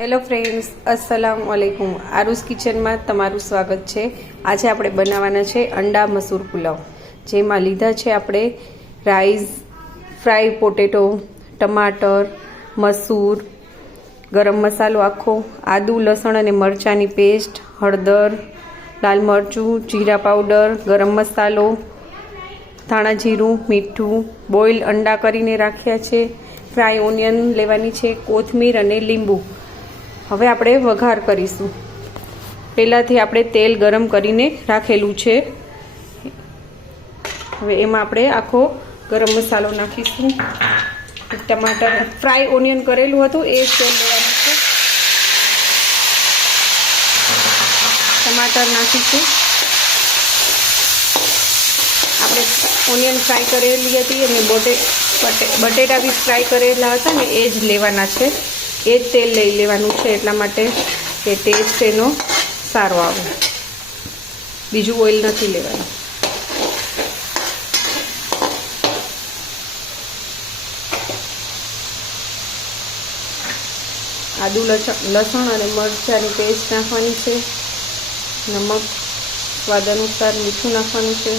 Hello friends, અસલામ વાલેકુમ. આરુસ કિચનમાં તમારું સ્વાગત છે. આજે આપણે બનાવવાના છે અંડા મસૂર પુલાવ, જેમાં લીધા છે આપણે રાઈસ, ફ્રાય પોટેટો, ટમાટર, મસૂર, ગરમ મસાલો આખો, આદુ લસણ અને મરચાંની પેસ્ટ, હળદર, લાલ મરચું, જીરા પાવડર, ગરમ મસાલો, ધાણા જીરું, મીઠું, બોઇલ અંડા કરીને રાખ્યા છે, ફ્રાય ઓનિયન લેવાની છે, કોથમીર અને લીંબુ. હવે આપણે વઘાર કરીશું. પહેલાંથી આપણે તેલ ગરમ કરીને રાખેલું છે. હવે એમાં આપણે આખો ગરમ મસાલો નાખીશું. ટમાટર ફ્રાય ઓનિયન કરેલું હતું એ તેલ લેવાનું છે. ટમાટર નાખીશું. આપણે ઓનિયન ફ્રાય કરેલી હતી અને બટેટા બી ફ્રાય કરેલા હતા ને એ જ લેવાના છે. એ જ તેલ લઈ લેવાનું છે, એટલા માટે કે ટેસ્ટ એનો સારો આવે. બીજું ઓઇલ નથી લેવાનું. આદુ લસણ અને મરચાંની પેસ્ટ નાખવાની છે. નમક સ્વાદ અનુસાર, મીઠું નાખવાનું છે.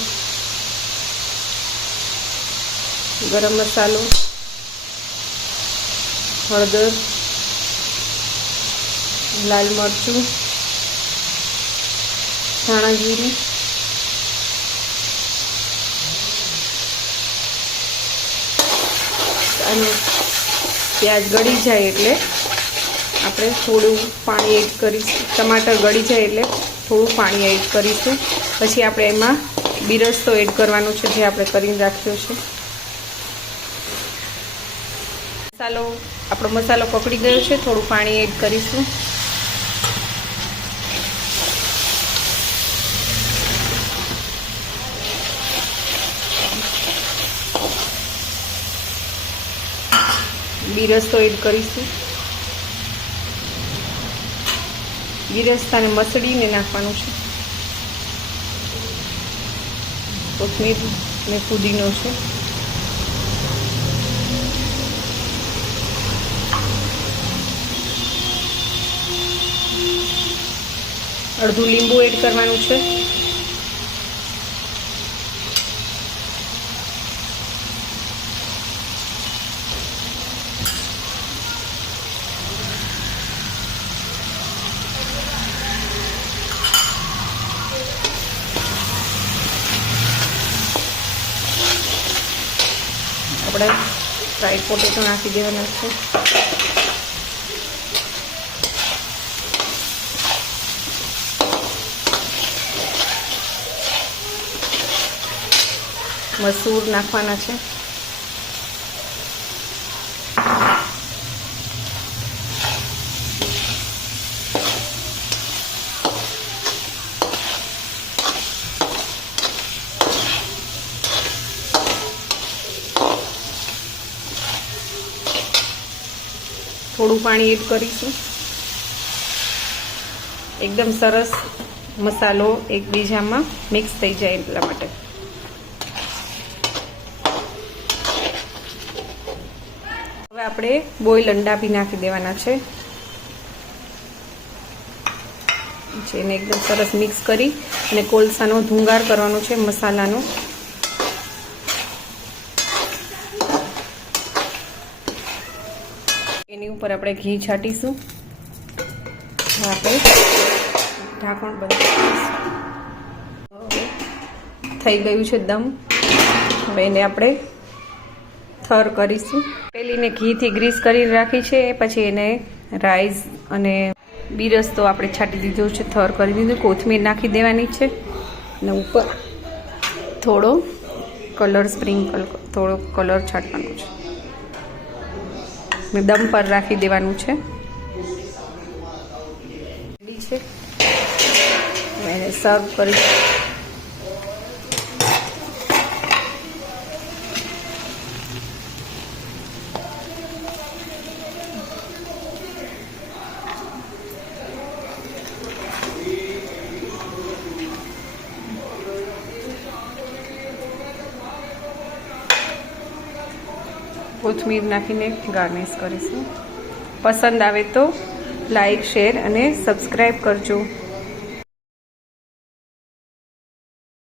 ગરમ મસાલો, હળદર, લાલ મરચું, ધાણા જીરું, અને પ્યાજ ગળી જાય એટલે આપણે થોડું પાણી એડ કરીશું. ટમાટર ગળી જાય એટલે થોડું પાણી એડ કરીશું. પછી આપણે એમાં બિરસ્તો એડ કરવાનો છે, જે આપણે કરીને રાખ્યો છે. આપણો મસાલો પકડી ગયો છે. થોડું પાણી એડ કરીશું. બિરસ્તો એડ કરીશું. બિરસ્તાને મસળીને નાખવાનું છે. કોથમીર ને ફુદીનો છે. અડધું લીંબુ એડ કરવાનું છે. આપણે ફ્રાઈડ પોટેટો નાખી દેવાના છે. મસૂર નાખવાના છે. થોડું પાણી એડ કરીશું. એકદમ સરસ મસાલો એકબીજામાં મિક્સ થઈ જાય એટલા માટે. હવે આપણે બોઇલ અંડા બી નાખી દેવાના છે. જેને એકદમ સરસ મિક્સ કરી અને કોલસાનો ધુંગાર કરવાનો છે મસાલાનો. એની ઉપર આપણે ઘી છાંટીશું. આપણે ઢાંકણ બંધ કરીશું. થઈ ગયું છે દમ. હવે એને આપણે થર કરીશું. પેલીને ઘીથી ગ્રીસ કરીને રાખી છે. પછી એને રાઈસ અને બિરસ્તો આપણે છાંટી દીધો છે, થર કરી દીધું. કોથમીર નાખી દેવાની છે અને ઉપર થોડો કલર થોડો કલર છાંટવાનો છે. દમ પર રાખી દેવાનું છે. એને સર્વ કરી કોથમીર નાખીને ગાર્નિશ કરીશું. પસંદ આવે તો લાઈક શેર અને સબસ્ક્રાઈબ કરજો.